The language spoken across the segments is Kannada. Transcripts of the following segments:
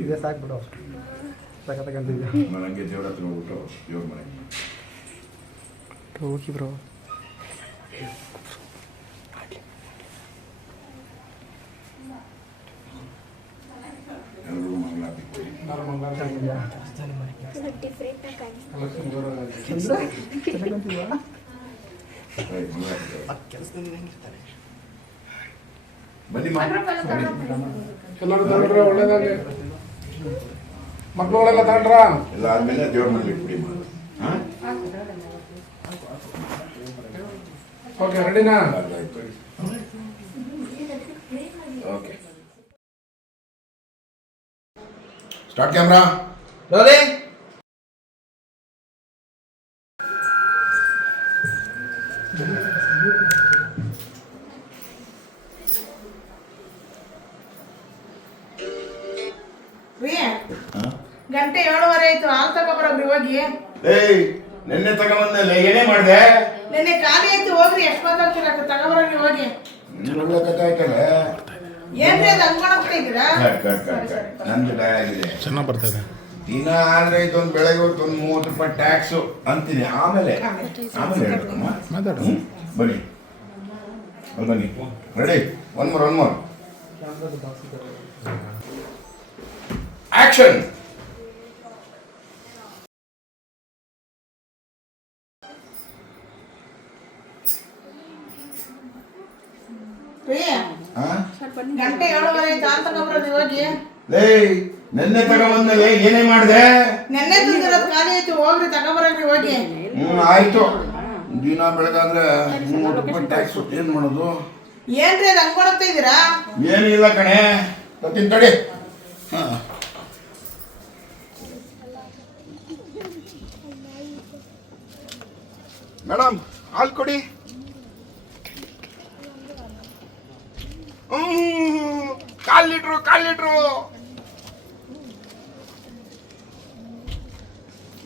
ಇದೇ ಸಾಕು ಬಿಡು ಸಾಕಂತಿದ್ಯಾ ನನಗೆ ದೇವ್ರ ಹತ್ರ ಹೋಗ್ಬಿಟ್ಟು ದೇವ್ರ ಮನೆ ಹೋಗಿ ಬ್ರೋ ಎಲ್ಲರೂ ಮಂಗಳಾರತಿ ಬನ್ನಿ ಎಲ್ಲರೂ ತಗೊಂಡ್ರೆ ಒಳ್ಳೇದಾಗಲಿ. ಮಕ್ಕಳುಗಳೆಲ್ಲ ತಗೊಂಡ್ರ ಎಲ್ಲ ಆದ್ಮೇಲೆ ದೇವ್ರ ಮನೇಲಿ ಇಟ್ಬಿಡಿ ಓಕೆ ರೆಡಿನಾ? Okay start camera rolling. ಗಂಟೆ 7:30 ಆಯ್ತು. ಹಾಲು ತಗೊಬರೋಗ್ರಿ ಹೋಗಿ. ಏಯ್ ನಿನ್ನೆ ತಗೊಂಬಂದಲ್ಲ ಏನೇ ಮಾಡಿದೆ? ನೆನ್ನೆ ಖಾಲಿ ಆಯ್ತು ಹೋಗ್ರಿ. ಎಷ್ಟು ಮಾತಾಡ್ತೀರ ತಗೊಬರೋಗ್ರಿ ಹೋಗಿ. ಒಳ್ಳೆ ಕಥೆ ಆಯ್ತಲ್ಲ. ಏನ್ರಿ ಅದು ಹಂಗ್ ಮಾಡಕ್ತಾ ಇದ್ದೀರಾ? ನಂದು ಆಗಿದೆ ಚೆನ್ನಾಗಿ ಬರ್ತದೆ. ದಿನ ಆದ್ರೆ ಇದೊಂದು ಬೆಳಗ್ಗೆ ಹೊತ್ತೊಂದು 30 ರೂಪಾಯಿ ಟ್ಯಾಕ್ಸು ಅಂತೀನಿ. ಆಮೇಲೆ ಮಾತಾಡು. ಬನ್ನಿ ಅಲ್ಲಿ ಬನ್ನಿ. ರೆಡಿ? One more action. ಗಂಟೆ 7:30 ಆಯ್ತು. ಹಾಲು ತಗೊಬರೋಗ್ರಿ ಹೋಗಿ. ಏಯ್ ನೆನ್ನೆ ತಗೊಂಬಂದಲ್ಲ ಏನೇ ಮಾಡಿದೆ? ನೆನ್ನೆ ತಂದಿರೋದು ಖಾಲಿ ಆಯ್ತು ಹೋಗ್ರಿ ತಗೊಬರೋಗ್ರಿ ಹೋಗಿ. ಆಯ್ತು. ದಿನ ಬೆಳಗಾದ್ರೆ 30 ರೂಪಾಯಿ ಟ್ಯಾಕ್ಸ್ ಏನ್ ಮಾಡೋದು? ಏನ್ರಿ ಅದು ಹಂಗ್ ಮಾಡಕ್ತಾ ಇದ್ದೀರಾ? ಏನಿಲ್ಲ ಕಣೆ ತತ್ತೀನಿ ತಡಿ. ಮೇಡಮ್ ಹಾಲು ಕೊಡಿ. ಕಾಲ್ ಲೀಟ್ರು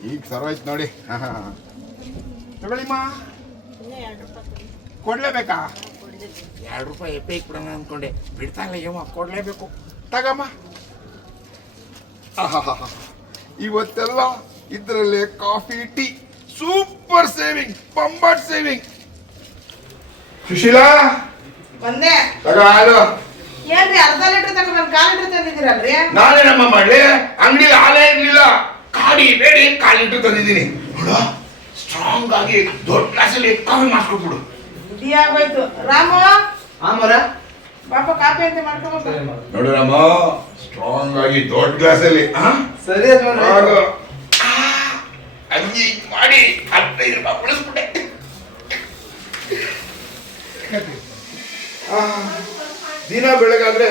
ಈಗ ಸರ್ವಾಯ್ತು ನೋಡಿ. ತಗೊಳ್ಳಿಮ್ಮ. ಕೊಡ್ಲೇಬೇಕಾ? 2 ರೂಪಾಯಿ ಎಪ್ಪೈಕ್ ಬಿಡೋಣ ಅಂದ್ಕೊಂಡೆ. ಬಿಡ್ತಾಯಿಲ್ಲ ಯಮ್ಮ, ಕೊಡ್ಲೇಬೇಕು. ತಗಮ್ಮ. ಇವತ್ತೆಲ್ಲ ಇದರಲ್ಲೇ ಕಾಫಿ ಟೀ ಸೂಪರ್ ಸೇವಿಂಗ್, ಬಂಬಾಟ್ ಸೇವಿಂಗ್. ಸುಶೀಲಾ ಬಂದೆ. ತಗ ಹಾಲು. ಏನ್ರಿ ಅರ್ಧ ಲೀಟರ್ ತಗೊಂಡ್ಬಂದು 1/4 ಲೀಟರ್ ತಂದಿದ್ದೀರಲ್ರಿ? ನಾನೇನಮ್ಮ ಮಾಡ್ಲಿ? ಅಂಗಡಿಲಿ ಹಾಲೇ ಇರ್ಲಿಲ್ಲ. ಕಾಡಿ ಬೇಡಿ 1/4 ಲೀಟರ್ ತಂದಿದ್ದೀನಿ. ನೋಡು ಸ್ಟ್ರಾಂಗ್ ಆಗಿ ದೊಡ್ಡ ಗ್ಲಾಸಲ್ಲಿ ಕಾಫಿ ಮಾಡಿಸ್ಕೊಟ್ಬಿಡು. ಟೀ ಆಗೋಯ್ತು. ರಾಮು ಆಮರ ಪಾಪ ಕಾಫಿ ಅಂತ ಮಾಡ್ಕೊಬೇಕು. ನೋಡು ರಾಮ, ಸ್ಟ್ರಾಂಗ್ ಆಗಿ ದೊಡ್ಡ ಗ್ಲಾಸಲ್ಲಿ ಸರಿ ಅಂಗಿ ಮಾಡಿ 15 ರೂಪಾಯಿ ಉಳಿಸ್ಬಿಟ್ಟೆ. ದಿನ ಬೆಳಗಾದ್ರೆ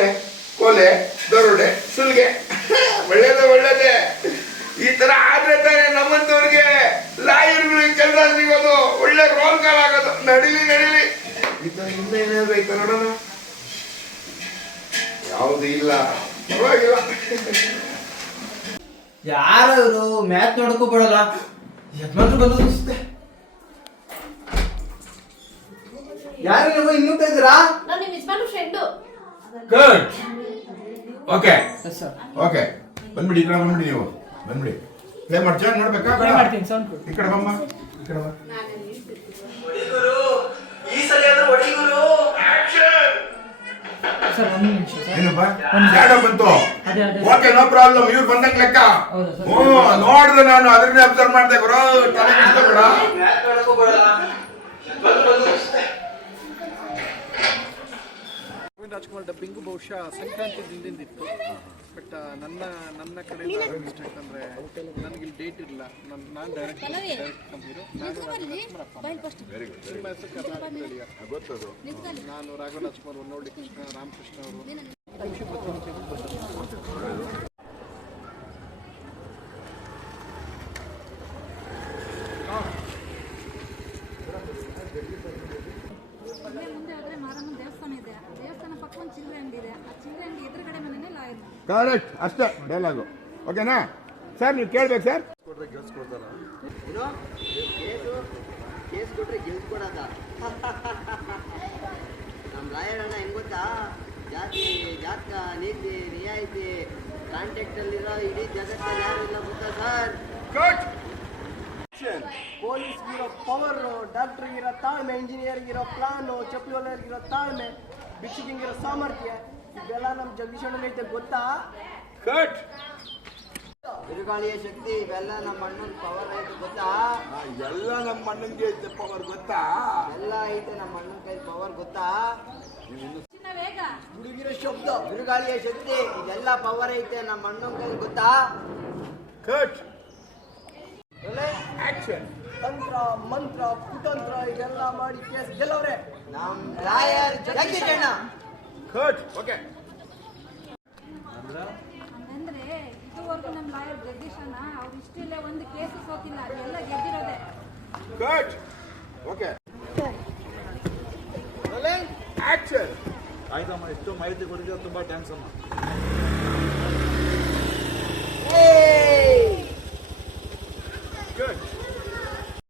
ಕೊಲೆ, ದರೋಡೆ, ಸುಲಿಗೆ. ಒಳ್ಳೇದೇ. ಈ ತರ ಆದ್ರೆ ತಾನೆ ನಮ್ಮಂತವ್ರಿಗೆ ಲಾಯರ್ಗಳಿಗೆ ಕೆಲಸ ಸಿಗೋದು, ಒಳ್ಳೆ ರೋಲ್ ಕಾಲ್ ಆಗೋದು. ನಡಿಲಿ ಈ ತರ ಹಿಂದೆ ಏನಾದ್ರು ಐತ ನೋಡೋಣ. ಯಾವುದು ಇಲ್ಲ, ಪರವಾಗಿಲ್ಲ. ಯಾರು ಮ್ಯಾಚ್ ನೋಡಕ್ಕೂ ಬಿಡಲ್ಲ. ಯಜಮಾನ್ರು ಬಂದು ಅನಿಸುತ್ತೆ. ಯಾರು ಇನ್ನೂ ಇದ್ದೀರಾ? ನಾನು ನಿಮ್ಮ ಯಜಮಾನ್ರ ಫ್ರೆಂಡು. ಗುಡ್. ಓಕೆ ಬಂದ್ಬಿಡಿ. ಈ ಕಡೆ ಬಂದ್ಬಿಡಿ. ನೀವು ಬಂದ್ಬಿಡಿ. ಪ್ಲೇ ಮಾಡ್ತೀರಾ? ನೋಡ್ಬೇಕಾ? ಈ ಕಡೆ ಬಮ್ಮ. ಈ ಸಲ ಹೊಡಿಗುರು. ಏನಪ್ಪ ಶಾಡೋ ಬಂತು? Okay, no problem. ಇವ್ರು ಬಂದಂಗ್ ಲೆಕ್ಕ. ನೋಡಿದೆ ನಾನು, ಅದನ್ನೇ ಅಬ್ಸರ್ವ್ ಮಾಡ್ದೆ. ಗುರು ತಲೆ ಕೆಡಿಸ್ಕೋಬೇಡ. ರಾಜ್ಕುಮಾರ್ ಡಬ್ಬಿಂಗು ಬಹುಶಃ ಸಂಕ್ರಾಂತಿ ದಿನದಿಂದಿತ್ತು. ಬಟ್ ನನ್ನ ಕಡೆಯಿಂದ ಮಿಸ್ಟೇಕ್ ಅಂದರೆ ನನಗೆ ಇಲ್ಲಿ ಡೇಟ್ ಇರಲಿಲ್ಲ. ನಾನು ಡೈರೆಕ್ಟ್ ಕಂಪ್ನಿರು. ನಾನು ಸಿನಿಮಾ ಹೆಸರು ಕರ್ನಾಟಕ ಗೊತ್ತದು. ನಾನು ರಾಘವ ರಾಜ್ಕುಮಾರ್, ಹೊನ್ನವಳ್ಳಿ ಕೃಷ್ಣ, ರಾಮಕೃಷ್ಣ ಅವರು ಕರೆಕ್ಟ್. ಅಷ್ಟೇ ಡೈಲಾಗು. ಓಕೆನಾ ಸರ್? ನೀವು ಕೇಳ್ಬೇಕು ಸರ್. ಕೇಸ್ ಕೊಟ್ರೆ ಗೆಲ್ಸ್ ಕೊಡೋದ. ನಮ್ಮ ಲಾಯರ್ ಅಣ್ಣ ಹೆಂಗ್ ಗೊತ್ತಾ, ಜಾತಿ ಜಾತಕ ನೀತಿ ರಿಯಾಯಿತಿ ಕಾಂಟ್ಯಾಕ್ಟ್ ಅಲ್ಲಿರೋ ಇಡೀ ಜಗತ್ತಲ್ಲಿ ಯಾರು ಇಲ್ಲ ಗೊತ್ತಾ ಸರ್? ಕಟ್ ಪೊಲೀಸ್ಗಿರೋ ಪವರು, ಡಾಕ್ಟರ್ಗಿರೋ ತಾಳ್ಮೆ, ಇಂಜಿನಿಯರ್ಗಿರೋ ಪ್ಲಾನು, ಚಪ್ಪಲಿಗಿರೋ ತಾಳ್ಮೆ, ಭಿಕ್ಷುಕಿಂಗಿರೋ ಸಾಮರ್ಥ್ಯ, ಇವೆಲ್ಲ ನಮ್ಮ ಜಗದೀಶಣ್ಣನೈತೆ ಗೊತ್ತಾ? ಕಟ್ ಬಿರುಗಾಳಿಯ ಶಕ್ತಿ ಇವೆಲ್ಲ ನಮ್ಮ ಅಣ್ಣನ ಪವರ್ ಐತೆ ಗೊತ್ತಾ? ಎಲ್ಲ ನಮ್ಮ ಅಣ್ಣಂಗೆ ಪವರ್ ಗೊತ್ತಾ? ಎಲ್ಲ ಐತೆ ನಮ್ಮ ಅಣ್ಣನ ಕೈ ಪವರ್ ಗೊತ್ತಾ? ಹುಡುಗಿರೋ ಶಬ್ದ, ಬಿರುಗಾಳಿಯ ಶಕ್ತಿ ಇದೆಲ್ಲ ಪವರ್ ಐತೆ ನಮ್ಮ ಅಣ್ಣನ ಕೈ ಗೊತ್ತಾ? ಕಟ್ ತಂತ್ರ ಮಂತ್ರ ಕುತಂತ್ರ ಇವೆಲ್ಲ ಮಾಡಿ ಕೇಸ್ ಗೆಲ್ಲವ್ರೆ ನಮ್ ಲಾಯರ್ ಜಗದೀಶಣ್ಣ. ಕಟ್ ಓಕೆ ಹಂಗಂದ್ರೆ ಇದುವರೆಗೂ ನಮ್ಮ ಲಾಯರ್ ಜಗದೀಶಣ್ಣ ಅವ್ರು ಇಷ್ಟಿಲ್ಲೇ ಒಂದು ಕೇಸು ಸೋತಿಲ್ಲ, ಅದೆಲ್ಲ ಗೆದ್ದಿರೋದೆ. Cut okay action. ಆಯ್ತಮ್ಮ, ಎಷ್ಟು ಮಾಹಿತಿ ಕೊಟ್ಟಿದ್ದೀರ, ತುಂಬಾ ಥ್ಯಾಂಕ್ಸ್ ಅಮ್ಮ. ಗುಡ್